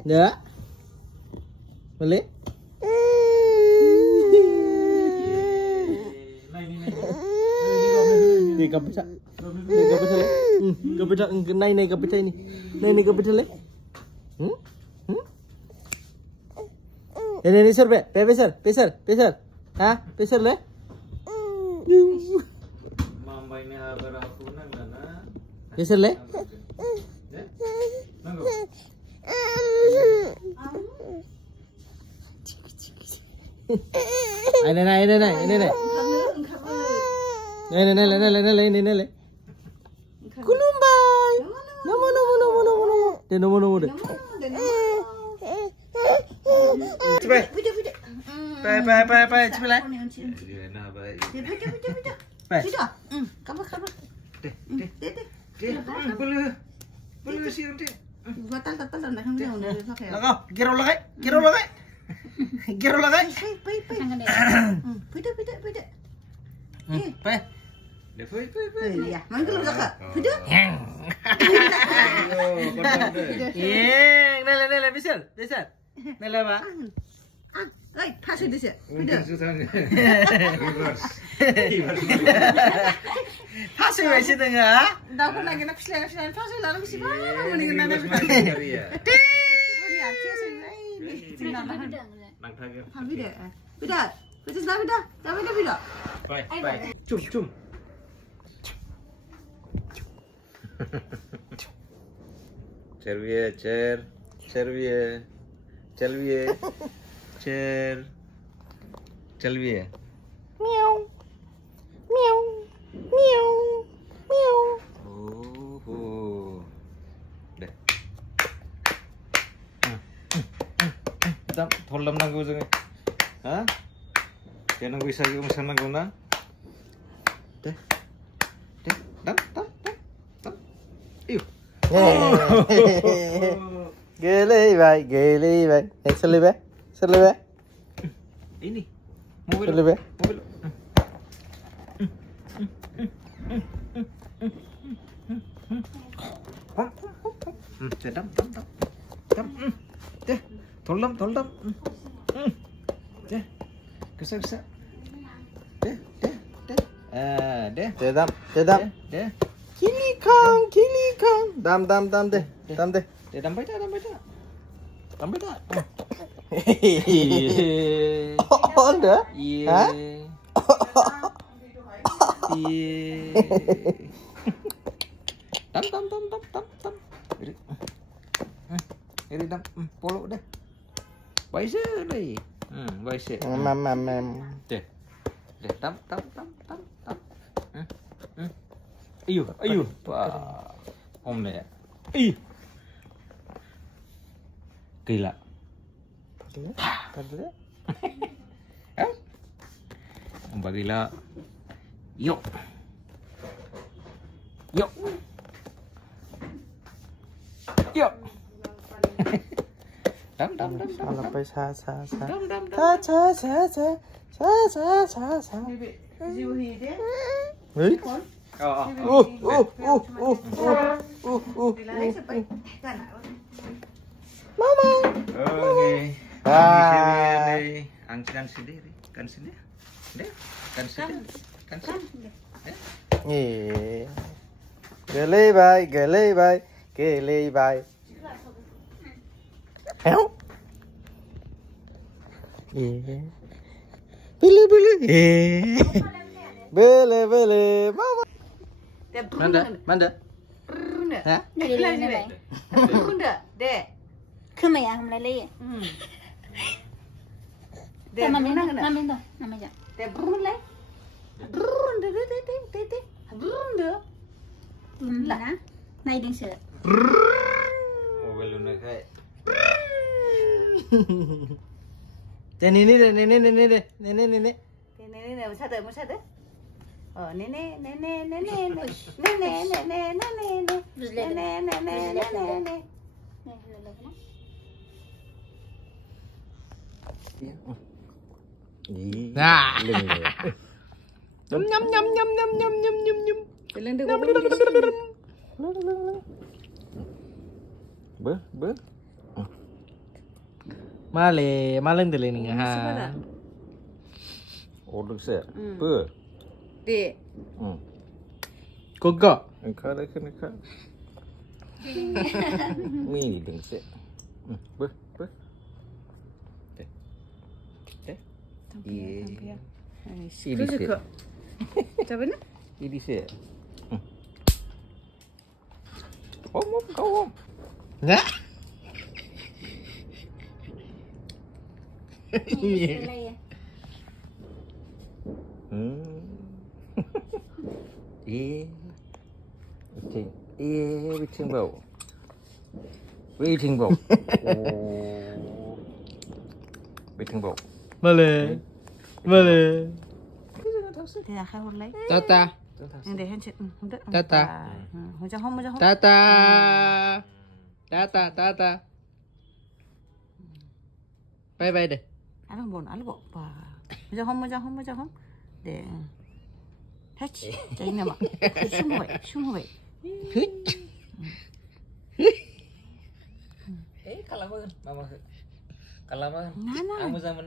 Enggak. Boleh? Ni kapita. Ni kapita le. Kapita nai kapita ini. Nai kapita le. Ini sir be. Besar. Hah? Besar le? Mama ini berapa nana? Besar le? Ini. Kulumbay. Namo. Deh, namo deh. Cepet. Pai, cepet lah. Pai. Kamu. Deh. Boleh sih nanti. Batal dah kamu udah pakai. Langkau, kira ulang. Pai. Pai. Deh, pai. Ya, manggil lu kakak. Sudah. Nela, besar. Nela apa? Pasal dia sih. Sudah. Pasal masih tengah. Dah aku lagi nak selesai pasal lalu mesti mana mendingan nana. Bida. Pai. Cum. Cervier. Meow. Oh. Deh. Kita tolong nanggu jangan. Hah? Jangan nanggu isa yung masan nanggu na. Deh. Dam. Iyo. Gele bhai. Selebe. Ini. Mobil. Selebe. Dam. Deh. Tolong. Deh. Kesa. Deh. Deh. Dedam. Deh. Kili kang. Dam deh. Deh, dam baca. Oh, enggak? Iya. Hah? Iya. Tam. Iri dam. Polo dah. Baik sekali. Baik sekali. Mem. Deh. Tam. Ayo. Wah. Om dah ya. Gila. Mbak gila. Yuk. Dam. Kalau pe sa. Dam. Sa. Juhi deh. Hei. Mama. Oke. Bye. Kan sendiri. Deh. Kan sendiri. Gele bhai. Help. Bele. Bele. Mama. Manda. Hah? Bunda. Deh. ขึ้นมาอย่างไรเลย Deh. Bunda. น้ำไม่จ้ะ Deh brun le. Brun deh. นะในดึงเสือ Mobil lu nak kayak. Dan ini deh. Nenek masa deh. Oh, nenek. Nah. Nhum nhum nhum nhum nhum nhum nhum nhum nhum. Jalan dia Bơ. Mà lên từ lên nè ha. Ồ được sẽ. Bơ. Dek. Cô gọ. Engkau dah kena kau. Ni deng sẽ. Bơ. Iya. Itu juga. Macam mana? Ini sẽ. Om kau om. Nhá. Selai ya. Biting bau. Biting bau. Biting bau. Mà lên. Dia dah khair lagi. Tata. Yang dia handshake. Tata. Macam home. Tata. Bye deh. Alah bon. Macam home. Dek. Hatch. Jadi nama. Semua baik. Kalah mana? Mama. Kalah mana? Nana. Kamu zaman